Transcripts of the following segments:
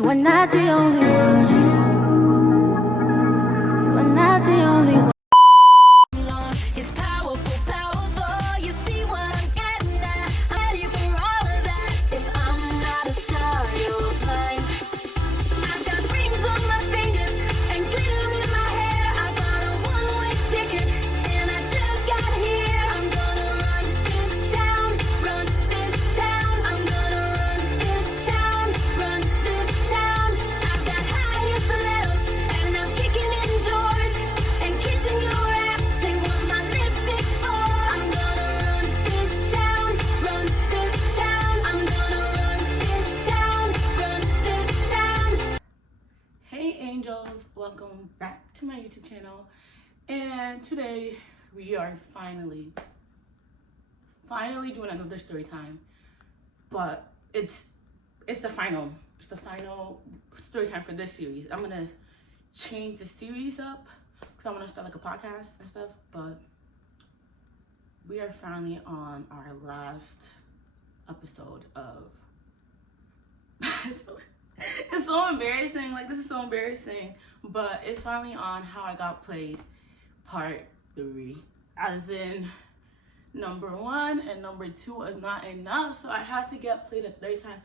You are not the only one. You are not the only one. It's powerful, powerful. You see what I'm getting at? I'm ready for all of that. If I'm not a star, you're blind. I've got rings on my fingers and glitter in my hair. I bought a one-way ticket and I just got here. I'm gonna run this town, run this town. I'm gonna run this town, run this town. I've got high heels stilettos and I'm kicking in doors and kissing your ass. Say what my lipstick's for. I'm gonna run this town, run this town. I'm gonna run this town, run this town. Hey angels, welcome back to my YouTube channel. And today we are finally doing another story time. But it's the final story time for this series. I'm gonna change the series up because I want to start like a podcast and stuff. But we are finally on our last episode of it's so embarrassing. Like, this is so embarrassing. But it's finally on How I Got Played part 3. As in, number 1 and number 2 was not enough. So I had to get played a third time.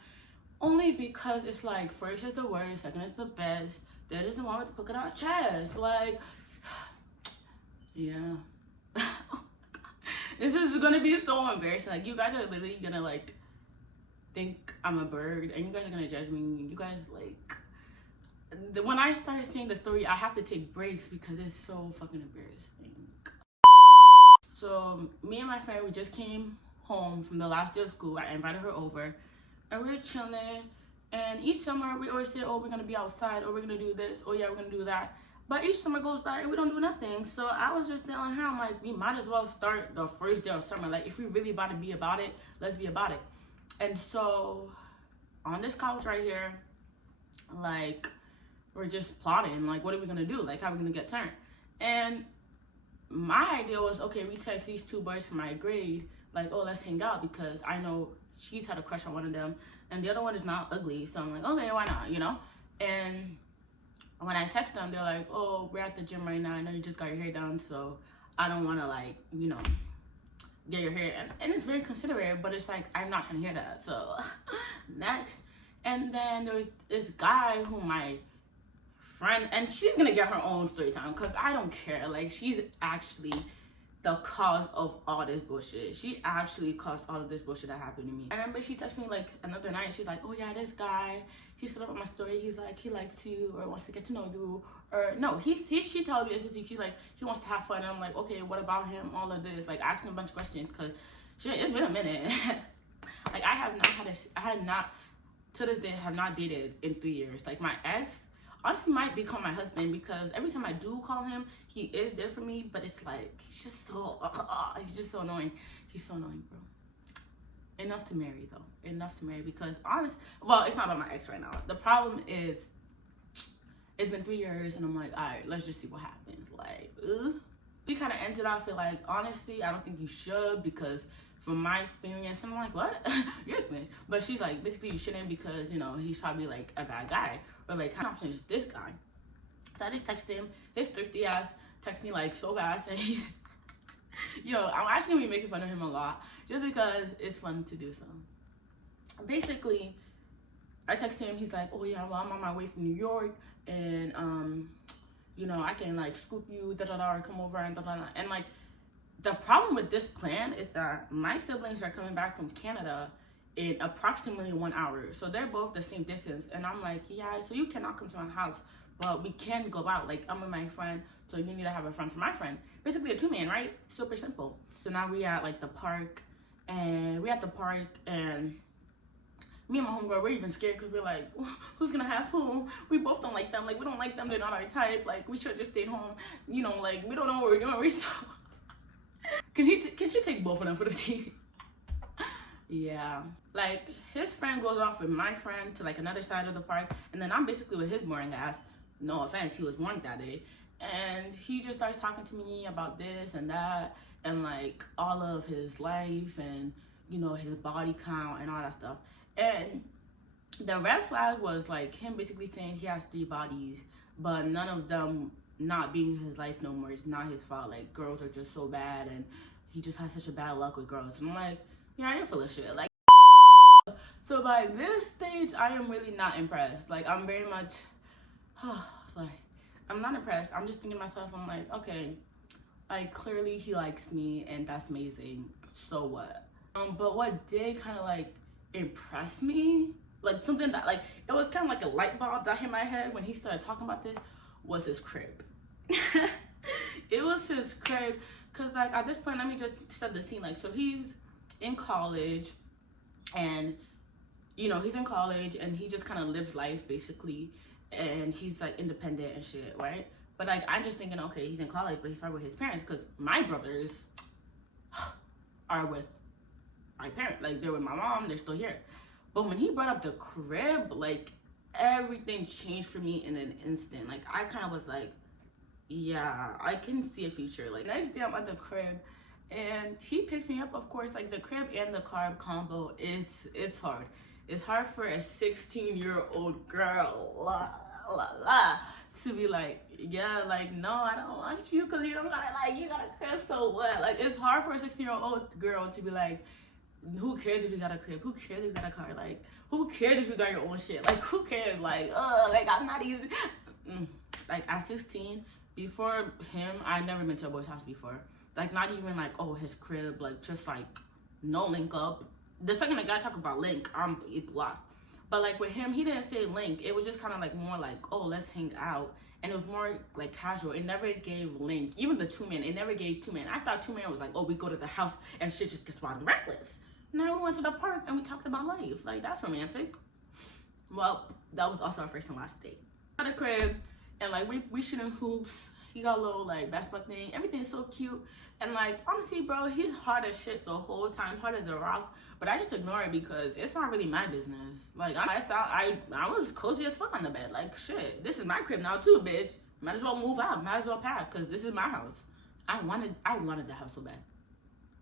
Only because it's like, first is the worst, second is the best, third is the one with the polka dot chest. Like, yeah. Oh my God. This is gonna be so embarrassing. Like, you guys are literally gonna like think I'm a bird and you guys are gonna judge me. You guys like, when I start seeing the story, I have to take breaks because it's so fucking embarrassing. So me and my friend, we just came home from the last day of school. I invited her over and we were chilling, and each summer we always say, oh, we're gonna be outside, or we're gonna do this, oh yeah, we're gonna do that. But each summer goes by and we don't do nothing. So I was just telling her, I'm like, we might as well start the first day of summer. Like, if we really about to be about it, let's be about it. And so on this couch right here, like, we're just plotting, like, what are we gonna do? Like, how are we gonna get turned? And my idea was, okay, we text these 2 boys from my grade, like, oh, let's hang out, because I know she's had a crush on one of them and the other one is not ugly. So I'm like, okay, why not, you know? And when I text them, they're like, oh, we're at the gym right now. I know you just got your hair done, so I don't want to, like, you know, get your hair. And it's very considerate, but it's like, I'm not trying to hear that. So next. And then there was this guy who my friend, and she's gonna get her own story time because I don't care. Like, she's actually the cause of all this bullshit. She actually caused all of this bullshit that happened to me. I remember she texted me like another night. She's like, oh yeah, this guy, he stood up on my story. He's like, he likes you or wants to get to know you. Or no, she told me, she's like, he wants to have fun. And I'm like, okay, what about him? All of this, like, asking a bunch of questions because shit, it's been a minute. Like, to this day, have not dated in 3 years. Like, my ex honestly might become my husband because every time I do call him, he is there for me, but it's like, he's just so annoying. He's so annoying, bro. Enough to marry though, enough to marry, because well, it's not about my ex right now. The problem is, it's been 3 years and I'm like, all right, let's just see what happens. Like, we kind of ended off with like, honestly, I don't think you should, because from my experience, I'm like, what? Your experience? But she's like, basically you shouldn't because, you know, he's probably like a bad guy, or like, kind of option is this guy. So I just texted him, his thirsty ass texted me like so fast, and he's yo, I'm actually gonna be making fun of him a lot just because it's fun to do so. Basically, I texted him, he's like, oh yeah, well, I'm on my way from New York, and you know, I can like scoop you, or come over and and like, the problem with this plan is that my siblings are coming back from Canada in approximately 1 hour. So they're both the same distance. And I'm like, yeah, so you cannot come to my house, but we can go out. Like, I'm with my friend, so you need to have a friend for my friend. Basically a 2-man, right? Super simple. So now we at like the park, and me and my homegirl, we're even scared because we're like, who's gonna have who? We both don't like them. Like, we don't like them. They're not our type. Like, we should have just stayed home. You know, like, we don't know what we're doing. We're so... Can she take both of them for the team? Yeah. Like, his friend goes off with my friend to like another side of the park, and then I'm basically with his boring ass. No offense, he was boring that day. And he just starts talking to me about this and that, and like all of his life, and you know, his body count and all that stuff. And the red flag was like him basically saying he has 3 bodies, but none of them not being in his life no more. It's not his fault. Like, girls are just so bad, and he just has such a bad luck with girls. And I'm like, yeah, you're full of shit. Like, so by this stage, I am really not impressed. Like, I'm very much, sorry, I'm not impressed. I'm just thinking to myself, I'm like, okay, like, clearly he likes me, and that's amazing. So what? But what did kind of like impress me, like something that like it was kind of like a light bulb that hit my head when he started talking about this, was his crib. It was his crib, cause like at this point, let me just set the scene. Like, so he's in college, and you know, he's in college and he just kind of lives life basically, and he's like independent and shit, right? But like, I'm just thinking, okay, he's in college, but he's probably with his parents, because my brothers are with my parents. Like, they're with my mom, they're still here. But when he brought up the crib, like, everything changed for me in an instant. Like, I kind of was like, yeah, I can see a future. Like, next day I'm at the crib, and he picks me up. Of course, like, the crib and the carb combo is, it's hard. It's hard for a 16-year-old girl to be like, yeah, like, no, I don't want you, because you don't gotta, like, you got a crib, so what? Like, it's hard for a 16-year-old girl to be like, who cares if you got a crib? Who cares if you got a car? Like, who cares if you got your own shit? Like, who cares? Like, like, I'm not easy. Like, at 16, before him, I never been to a boy's house before. Like, not even like, oh, his crib, like, just like, no link up. The second the guy talk about link, I'm blocked. But like with him, he didn't say link. It was just kind of like more like, oh, let's hang out. And it was more like casual. It never gave link. Even the 2 men, it never gave 2 men. I thought 2 men was like, oh, we go to the house and shit just gets wild and reckless. Now we went to the park and we talked about life. Like, that's romantic. Well, that was also our first and last date. At the crib, and like we shooting hoops. He got a little like basketball thing. Everything's so cute. And like, honestly, bro, he's hard as shit the whole time, hard as a rock. But I just ignore it because it's not really my business. Like, I was cozy as fuck on the bed. Like, shit, this is my crib now too, bitch. Might as well move out. Might as well pack, because this is my house. I wanted the house so bad.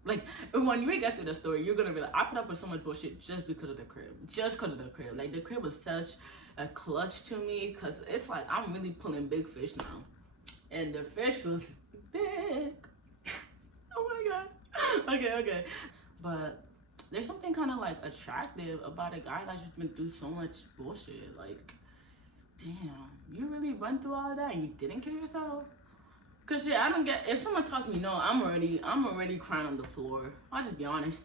Like, when you get through the story, you're gonna be like, I put up with so much bullshit just because of the crib. Just because of the crib. Like, the crib was such a clutch to me, because it's like, I'm really pulling big fish now. And the fish was big. Oh my god. Okay. But there's something kind of like attractive about a guy that's just been through so much bullshit. Like, damn, you really went through all of that and you didn't kill yourself? Cause shit, I don't get, if someone tells me no, I'm already crying on the floor. I'll just be honest.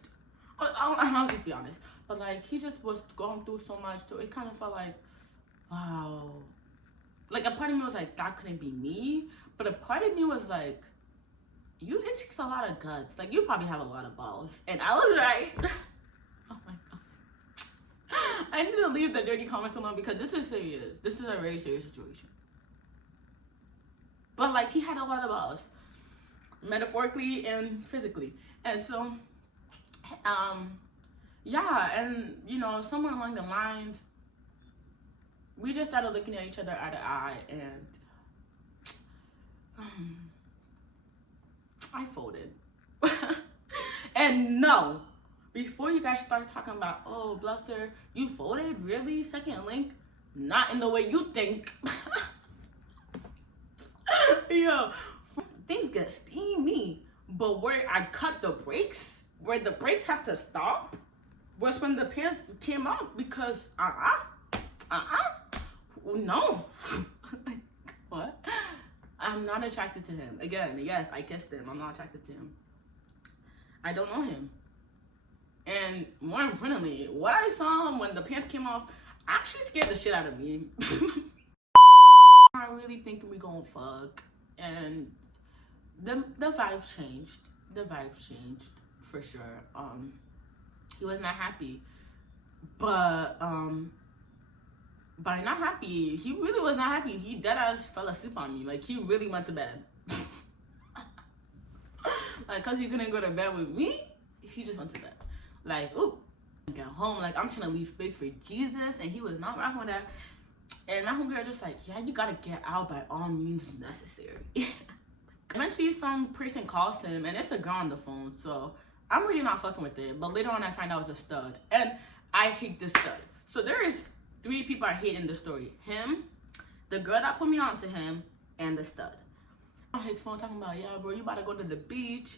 I'll just be honest. But like, he just was going through so much, so it kind of felt like, wow. Like, a part of me was like, that couldn't be me. But a part of me was like, it takes a lot of guts. Like, you probably have a lot of balls. And I was right. Oh my god. I need to leave the dirty comments alone, because this is serious. This is a very serious situation. But like, he had a lot of balls, metaphorically and physically. And so, yeah, and you know, somewhere along the lines, we just started looking at each other eye to eye, and I folded. And no, before you guys start talking about, oh, Bluster, you folded? Really? Second link? Not in the way you think. Yo, things get steamy, but where I cut the brakes, where the brakes have to stop, was when the pants came off, because no. What? I'm not attracted to him. Again, yes, I kissed him. I'm not attracted to him. I don't know him. And more importantly, what I saw him when the pants came off actually scared the shit out of me. I'm really thinking we gonna fuck, and the vibes changed. The vibes changed for sure. He was not happy, but by not happy, he really was not happy. He dead ass fell asleep on me. Like, he really went to bed. Like, cause he couldn't go to bed with me, he just went to bed. Like, ooh, get home. Like, I'm trying to leave space for Jesus, and he was not rocking with that. And my homegirl just like, yeah, you gotta get out by all means necessary. Eventually, some person calls him, and it's a girl on the phone, so I'm really not fucking with it. But later on, I find out it's a stud, and I hate this stud. So there is three people are hating the story. Him, the girl that put me on to him, and the stud. On his phone talking about, yeah, bro, you about to go to the beach.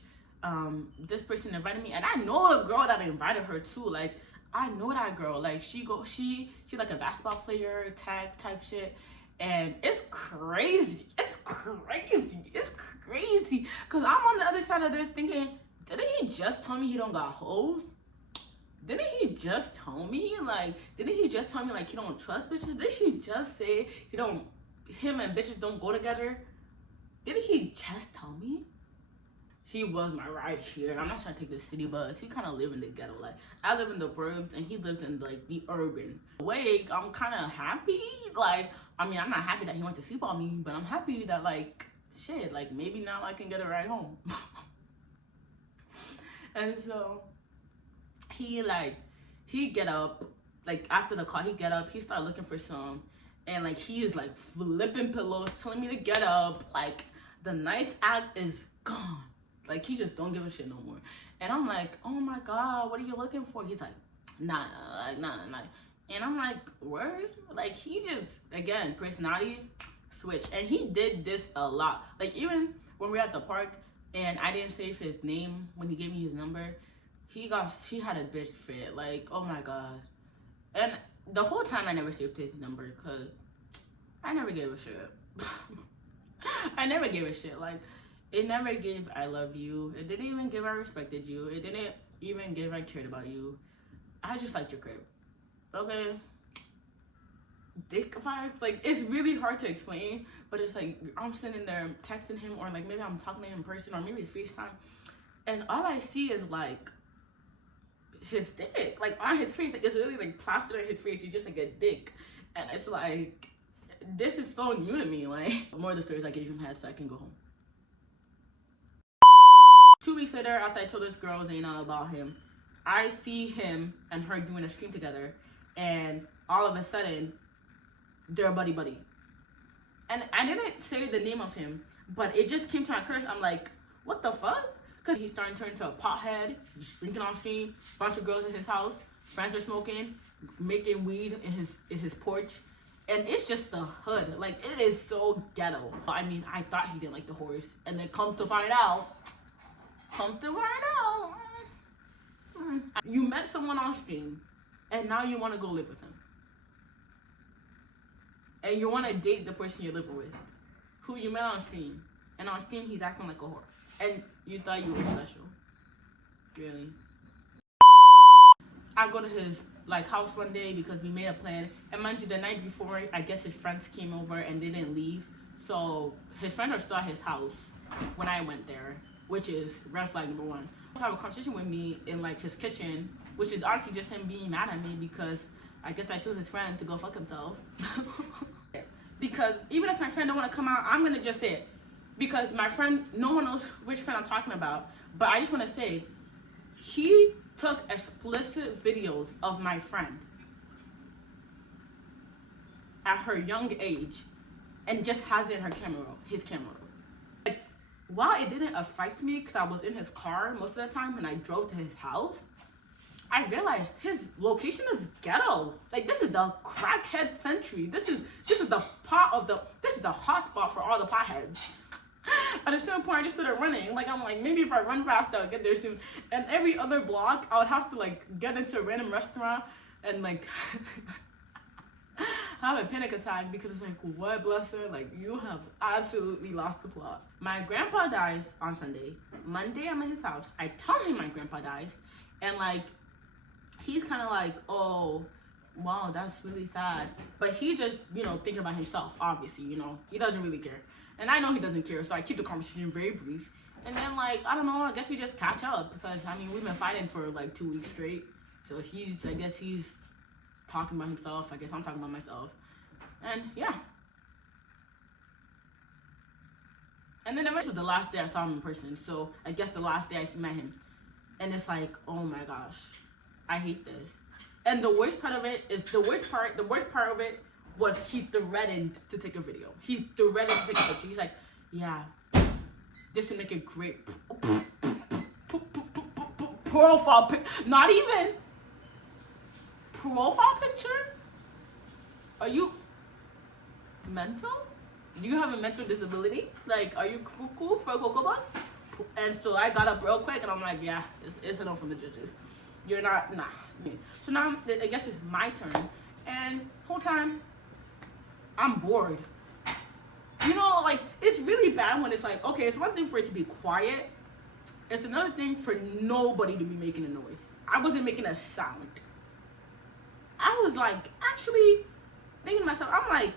This person invited me, and I know the girl that invited her too. Like, I know that girl. Like, she's like a basketball player, tag type shit. And it's crazy. It's crazy. Cause I'm on the other side of this thinking, didn't he just tell me he don't got hoes? Didn't he just tell me? Like, didn't he just tell me like he don't trust bitches? Didn't he just say him and bitches don't go together? Didn't he just tell me? He was my ride here. I'm not trying to take the city bus. He kind of live in the ghetto. Like, I live in the burbs and he lives in like the urban. Wake, I'm kind of happy. Like, I mean, I'm not happy that he wants to sleep on me, but I'm happy that like, shit, like maybe now I can get a ride home. And so he get up, like after the call, he get up, he start looking for some, and like he is like flipping pillows, telling me to get up. Like, the nice act is gone. Like, he just don't give a shit no more. And I'm like, oh my God, what are you looking for? He's like, nah. And I'm like, word? Like, he just, again, personality switch. And he did this a lot. Like, even when we were at the park and I didn't save his name when he gave me his number, he had a bitch fit. Like, oh my God. And the whole time I never saved his number because I never gave a shit. I never gave a shit. Like, it never gave I love you. It didn't even give I respected you. It didn't even give I cared about you. I just liked your crib. Okay? Dick vibes. Like, it's really hard to explain, but it's like I'm sitting there texting him, or like maybe I'm talking to him in person, or maybe it's FaceTime, and all I see is like his dick, like on his face. Like, it's really like plastered on his face. He's just like a dick. And it's like, this is so new to me. Like, more of the stories I gave him head so I can go home. 2 weeks later, after I told this girl Zaina about him, I see him and her doing a stream together, and all of a sudden, they're buddy. And I didn't say the name of him, but it just came to my curse. I'm like, what the fuck? Because he's starting to turn into a pothead. He's drinking on stream, bunch of girls in his house, friends are smoking, making weed in his porch. And it's just the hood. Like, it is so ghetto. I mean, I thought he didn't like the horse, and then come to find out, you met someone on stream, and now you want to go live with him. And you want to date the person you're living with, who you met on stream. And on stream, he's acting like a whore. And you thought you were special. Really? I go to his like house one day because we made a plan. And mind you, the night before, I guess his friends came over and they didn't leave. So his friends are still at his house when I went there, which is red flag number one. He have a conversation with me in like his kitchen, which is honestly just him being mad at me because I guess I told his friend to go fuck himself. Because even if my friend don't want to come out, I'm gonna just say it. Because my friend, no one knows which friend I'm talking about, but I just want to say, he took explicit videos of my friend at her young age and just has it in his camera roll. Like, while it didn't affect me because I was in his car most of the time when I drove to his house, I realized his location is ghetto. Like, this is the crackhead century. This is the hot spot for all the potheads. At a certain point, I just started running. Like, I'm like, maybe if I run fast, I'll get there soon. And every other block, I would have to like get into a random restaurant and like have a panic attack because it's like, what, bless her? Like, you have absolutely lost the plot. My grandpa dies on Sunday. Monday, I'm at his house. I tell him my grandpa dies, and like, he's kind of like, oh, wow, that's really sad. But he just, thinking about himself, obviously, he doesn't really care. And I know he doesn't care, so I keep the conversation very brief. And then, like, I don't know, I guess we just catch up because, I mean, we've been fighting for like 2 weeks straight. So I guess he's talking about himself. I guess I'm talking about myself. And yeah. And then eventually the last day I saw him in person. So I guess the last day I met him. And it's like, oh my gosh, I hate this. And the worst part of it was he threatened to take a video. He threatened to take a picture. He's like, yeah, this will make a great profile picture. Not even profile picture. Are you mental? Do you have a mental disability? Like, are you cool for a Cocoa Bus? And so I got up real quick and I'm like, yeah, it's a no from the judges. You're not, nah. So now I guess it's my turn. And whole time, I'm bored. You know, like, it's really bad when it's like, okay, it's one thing for it to be quiet. It's another thing for nobody to be making a noise. I wasn't making a sound. I was like, actually thinking to myself, I'm like,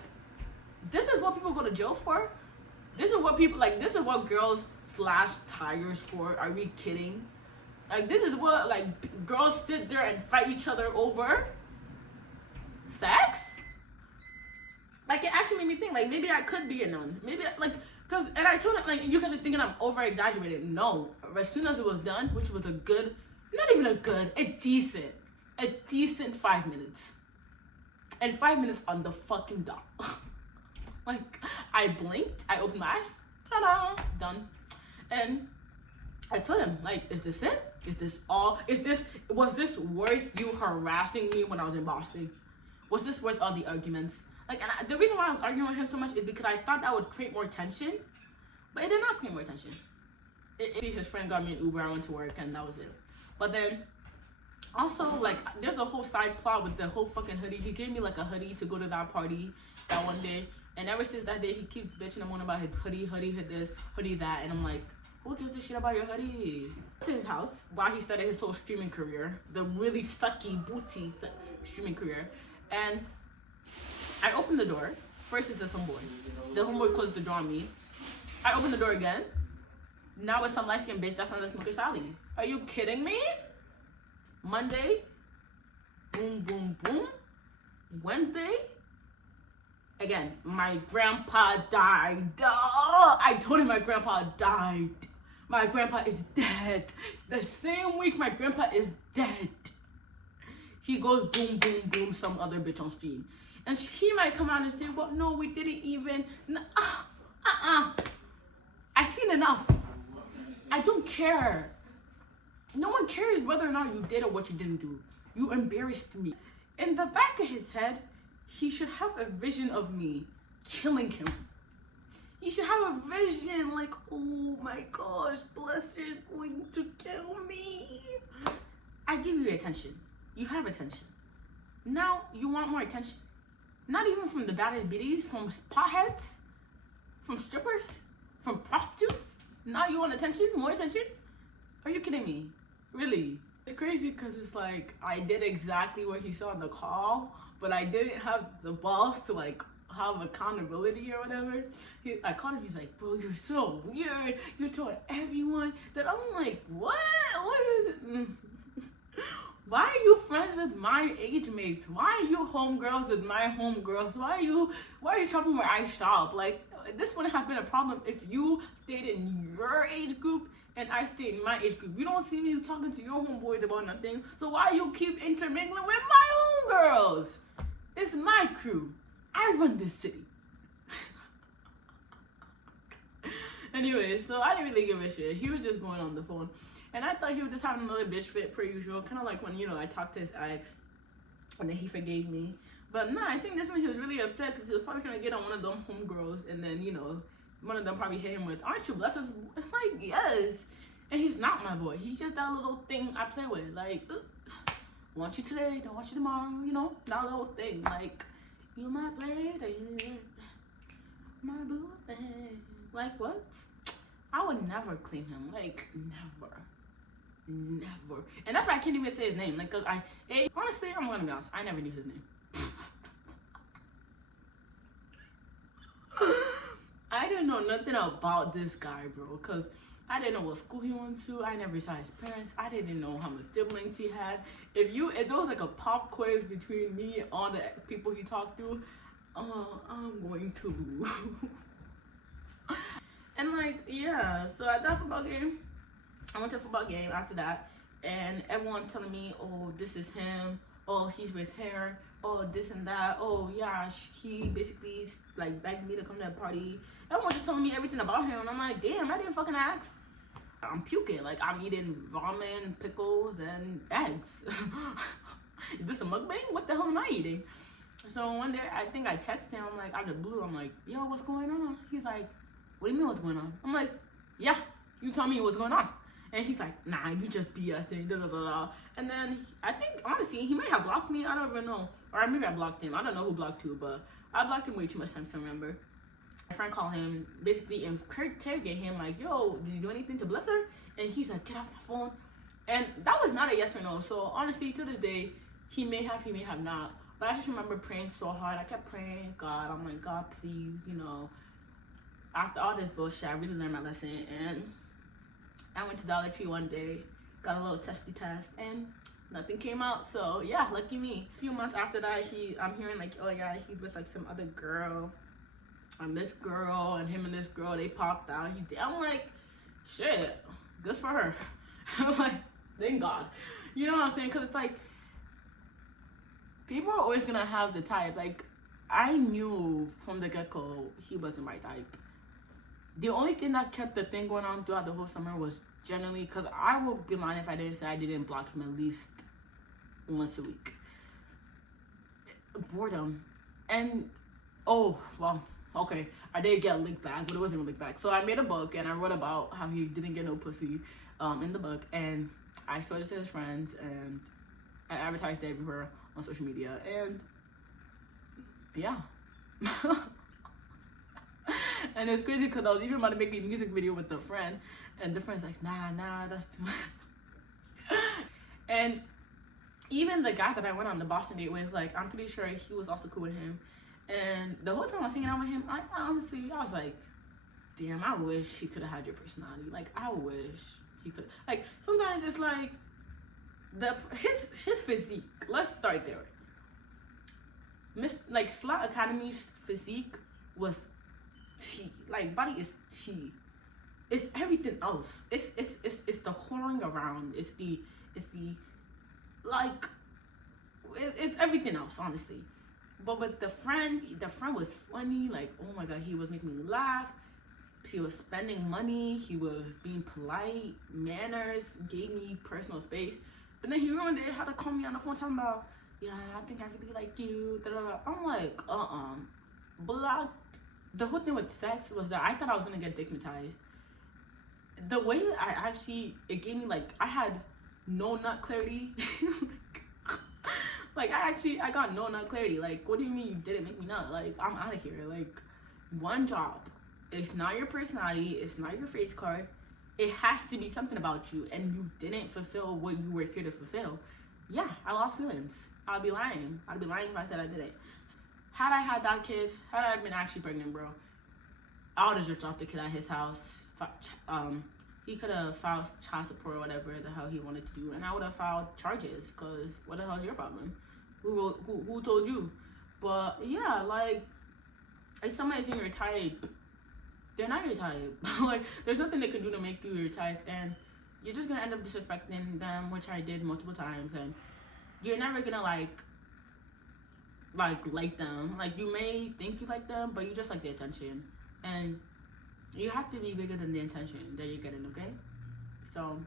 this is what people go to jail for? This is what people, like, this is what girls slash tires for? Are we kidding? Like, this is what, like, girls sit there and fight each other over sex? Like, it actually made me think, like, maybe I could be a nun. Maybe, like, because, and I told him, like, you guys are thinking I'm over-exaggerated. No. As soon as it was done, which was a good, not even a good, a decent 5 minutes. And 5 minutes on the fucking dot. Like, I blinked, I opened my eyes, ta-da, done. And I told him, like, is this it? Is this all? Was this worth you harassing me when I was in Boston? Was this worth all the arguments? Like, and the reason why I was arguing with him so much is because I thought that would create more tension, but it did not create more tension. His friend got me an Uber, I went to work, and that was it. But then, also, like, there's a whole side plot with the whole fucking hoodie. He gave me, like, a hoodie to go to that party that one day, and ever since that day, he keeps bitching and moaning about his hoodie this, hoodie that, and I'm like, who gives a shit about your hoodie? To his house while he started his whole streaming career, the really sucky, booty streaming career, and I opened the door. First it's this homeboy. The homeboy closed the door on me. I opened the door again. Now it's some light-skinned bitch that's on the Smoker Sally. Are you kidding me? Monday, boom, boom, boom. Wednesday, again, my grandpa died. I told him my grandpa died. My grandpa is dead. The same week my grandpa is dead. He goes boom, boom, boom, some other bitch on stream. And he might come out and say, well, no, we didn't even. I've seen enough. I don't care. No one cares whether or not you did or what you didn't do. You embarrassed me. In the back of his head, he should have a vision of me killing him. He should have a vision like, oh my gosh, Blesser is going to kill me. I give you attention. You have attention. Now you want more attention. Not even from the baddest biddies, from potheads, from strippers, from prostitutes. Now you want attention, more attention? Are you kidding me? Really? It's crazy because it's like, I did exactly what he saw in the call, but I didn't have the balls to like have accountability or whatever. I called him, he's like, bro, you're so weird. You told everyone that. I'm like, what? What is it? Why are you friends with my age mates? Why are you homegirls with my homegirls? Why are you shopping where I shop? Like, this wouldn't have been a problem if you stayed in your age group and I stayed in my age group. You don't see me talking to your homeboys about nothing. So why you keep intermingling with my homegirls? It's my crew. I run this city. Anyway, so I didn't really give a shit. He was just going on the phone. And I thought he was just having another bitch fit per usual. Kind of like when, you know, I talked to his ex and then he forgave me. But no, I think this one he was really upset because he was probably trying to get on one of them homegirls. And then, you know, one of them probably hit him with, aren't you blessed? Like, yes. And he's not my boy. He's just that little thing I play with. Like, want you today, don't want you tomorrow. You know, that little thing. Like, you my lady, my boo. Like, what? I would never claim him. Like, never. Never. And that's why I can't even say his name. Like, cause honestly, I'm gonna be honest, I never knew his name. I didn't know nothing about this guy, bro. Cause I didn't know what school he went to. I never saw his parents. I didn't know how much siblings he had. If there was like a pop quiz between me and all the people he talked to, I'm going to lose. And like, yeah, so at that football game, I went to a football game after that, and everyone telling me, oh, this is him, oh, he's with her, oh, this and that, oh, yeah, he basically like begged me to come to that party. Everyone just telling me everything about him, and I'm like, damn, I didn't fucking ask. I'm puking, like I'm eating ramen, pickles, and eggs. Is this a mukbang? What the hell am I eating? So one day, I think I texted him, I'm like, out of the blue, I'm like, yo, what's going on? He's like, what do you mean what's going on? I'm like, yeah, you tell me what's going on. And he's like, nah, you just BSing, da da da da. And then I think, honestly, he might have blocked me. I don't even know. Or maybe I blocked him. I don't know who blocked who, but I blocked him way too much times to remember. My friend called him, basically interrogate him, like, yo, did you do anything to bless her? And he's like, get off my phone. And that was not a yes or no. So honestly, to this day, he may have not. But I just remember praying so hard. I kept praying, God, I'm like, God, please, you know. After all this bullshit, I really learned my lesson. And I went to Dollar Tree one day, got a little testy test, and nothing came out. So yeah, lucky me. A few months after that, I'm hearing like, oh yeah, he's with like some other girl. And this girl and him and this girl, they popped out. I'm like, shit, good for her. I'm like, thank God. You know what I'm saying? Because it's like, people are always gonna have the type. Like, I knew from the get-go he wasn't my type. The only thing that kept the thing going on throughout the whole summer was generally, because I would be lying if I didn't say I didn't block him at least once a week. Boredom. And, oh, well, okay, I did get a link back, but it wasn't a link back. So I made a book, and I wrote about how he didn't get no pussy in the book. And I showed it to his friends, and I advertised it everywhere on social media. And, yeah. And it's crazy because I was even about to make a music video with a friend, and the friend's like, nah, that's too much. And even the guy that I went on the Boston date with, like, I'm pretty sure he was also cool with him. And the whole time I was hanging out with him, I honestly, I was like, damn, I wish he could have had your personality. Like, I wish he could. Like, sometimes it's like, his physique, let's start there. Like, Slot Academy's physique was T. Like, body is T. It's everything else. It's the whoring around. It's everything else, honestly. But with the friend was funny. Like, oh my God, he was making me laugh. He was spending money. He was being polite, manners, gave me personal space. But then he ruined it. Had to call me on the phone talking about, yeah, I think I really like you. Da, da, da. I'm like, blocked. The whole thing with sex was that I thought I was gonna get stigmatized. The way it gave me, like, I had no nut clarity. Like, I got no nut clarity. Like, what do you mean you didn't make me nut? Like, I'm out of here. Like, one job. It's not your personality. It's not your face card. It has to be something about you, and you didn't fulfill what you were here to fulfill. Yeah, I lost feelings. I'd be lying. I'd be lying if I said I didn't. Had I had that kid, had I been actually pregnant, bro, I would have just dropped the kid at his house. He could have filed child support or whatever the hell he wanted to do, and I would have filed charges, because what the hell is your problem? Who told you? But yeah, like, if someone isn't your type, they're not your type. Like, there's nothing they can do to make you your type, and you're just gonna end up disrespecting them, which I did multiple times, and you're never gonna like them. Like, you may think you like them, but you just like the attention, and you have to be bigger than the attention that you're getting, okay? So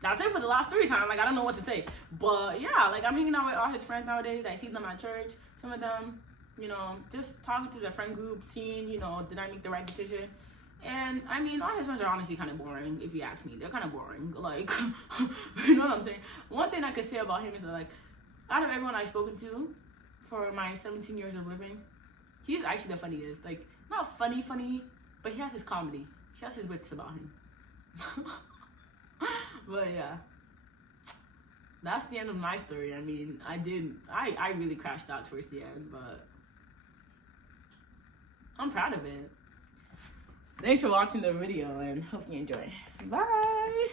that's it for the last 3 times. Like, I don't know what to say, but yeah, like, I'm hanging out with all his friends nowadays. I see them at church. Some of them, you know, just talking to the friend group, seeing, you know, did I make the right decision? And I mean, all his friends are honestly kind of boring, if you ask me. They're kind of boring. Like, you know what I'm saying? One thing I could say about him is that, like, out of everyone I've spoken to for my 17 years of living, he's actually the funniest. Like, not funny, but he has his comedy. He has his wits about him. But yeah, that's the end of my story. I mean, I really crashed out towards the end, but I'm proud of it. Thanks for watching the video, and hope you enjoy. Bye!